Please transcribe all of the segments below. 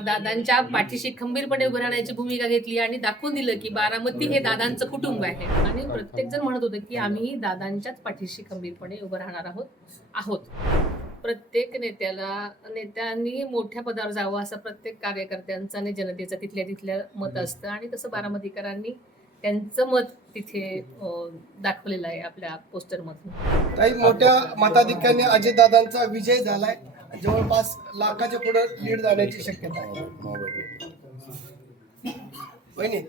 दादांच्या पाठीशी खंबीरपणे उभं राहण्याची भूमिका घेतली आणि दाखवून दिलं की बारामती हे दादांचं कुटुंब आहे. आणि प्रत्येक जण म्हणत होतं की आम्ही दादांच्याच पाठीशी खंबीरपणे उभं राहणार आहोत. प्रत्येक नेत्यांनी मोठ्या पदावर जावं असं प्रत्येक कार्यकर्त्यांचं आणि जनतेचं तिथल्या मत असतं आणि तसं बारामतीकरांनी त्यांचं मत तिथे दाखवलेलं आहे आपल्या पोस्टरमधून. काही मोठ्या मताधिक्याने अजितदादांचा विजय झालाय. जवळपास लाखाच्या पुढे लीड जाण्याची शक्यता आहे. वहिनी,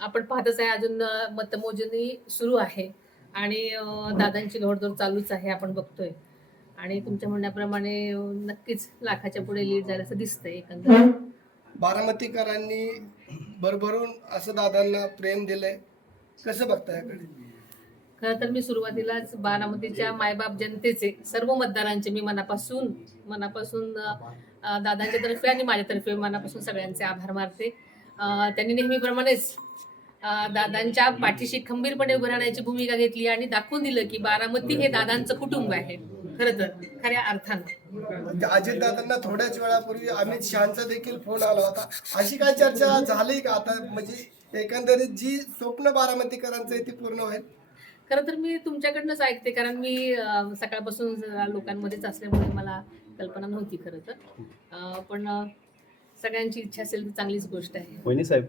आपण पाहतच आहे अजून मतमोजणी सुरू आहे आणि दादांची घोडदौड चालूच आहे आपण बघतोय. आणि तुमच्या म्हणण्याप्रमाणे नक्कीच लाखाच्या पुढे लीड जायला असं दिसतंय एकंदर. बारामतीकरांनी भरभरून असं दादांना प्रेम दिलंय, कसं बघताय याकडे? खरं तर मी सुरुवातीलाच बारामतीच्या मायबाप जनतेचे सर्व मतदारांचे मी मनापासून दादांच्या तर्फे आणि माझ्यातर्फे मनापासून सगळ्यांचे आभार मानते. त्यांनी नेहमीप्रमाणेच दादांच्या पाठीशी खंबीरपणे उभं राहण्याची भूमिका घेतली आणि दाखवून दिलं की बारामती हे दादांचं कुटुंब आहे खरं तर खऱ्या अर्थानं. अजितदादांना थोड्याच वेळापूर्वी अमित शहाचा देखील फोन आला होता. अशी काय चर्चा झाली का आता? म्हणजे एकंदरीत जी स्वप्न बारामतीकरांचं आहे ती पूर्ण होईल? खरं तर मी तुमच्याकडनंच ऐकते, कारण मी सकाळपासून लोकांमध्येच असल्यामुळे मला कल्पना नव्हती खरं तर. पण सगळ्यांची इच्छा असेल तर चांगलीच गोष्ट आहे. वहिनी साहेब,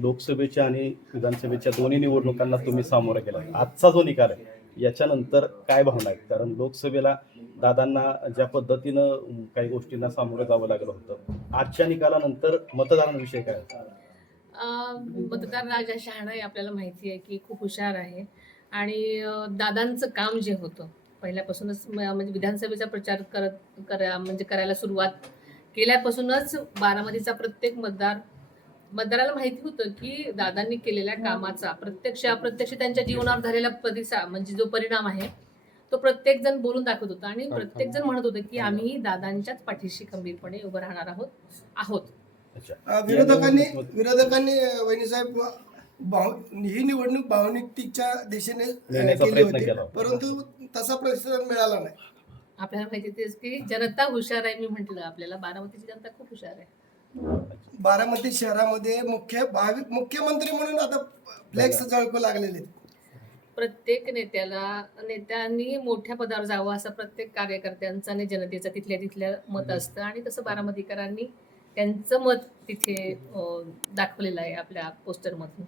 लोकसभेच्या आणि विधानसभेच्या दोन्ही निवडणुकांना तुम्ही सामोरं गेला. आजचा जो निकाल आहे याच्यानंतर काय भावना आहेत? कारण लोकसभेला दादांना ज्या पद्धतीनं काही गोष्टींना सामोरं जावं लागलं होतं, आजच्या निकालानंतर मतदारांविषयी काय? मतदार राजा शहाणा आहे, आपल्याला माहिती आहे की खूप हुशार आहे. आणि दादांचं काम जे होतं पहिल्यापासूनच म्हणजे विधानसभेचा प्रचार करायला सुरुवात केल्यापासूनच बारामतीचा प्रत्येक मतदाराला माहिती होतं की दादांनी केलेल्या कामाचा प्रत्यक्ष अप्रत्यक्ष त्यांच्या जीवनावर झालेला म्हणजे जो परिणाम आहे तो प्रत्येक जण बोलून दाखवत होता आणि प्रत्येक जण म्हणत होतं की आम्ही दादांच्याच पाठीशी खंबीरपणे उभं राहणार आहोत. विरोधकांनी वहिनी साहेब ही निवडणूक भावनिकतेच्या दिशेने केली होती, परंतु तसा प्रतिसाद मिळाला नाही. आपल्याला माहिती तेच की जनता हुशार आहे. मी म्हटलं आपल्याला बारामतीची जनता खूप हुशार आहे. बारामती शहरामध्ये मुख्यमंत्री म्हणून आता फ्लेक्स झळकू लागलेले. प्रत्येक नेत्यांनी मोठ्या पदावर जावं असं प्रत्येक कार्यकर्त्यांचं आणि जनतेचं तिथल्या मत असतं आणि तसं बारामतीकरांनी त्यांचं मत तिथे दाखवलेलं आहे आपल्या पोस्टरमधून.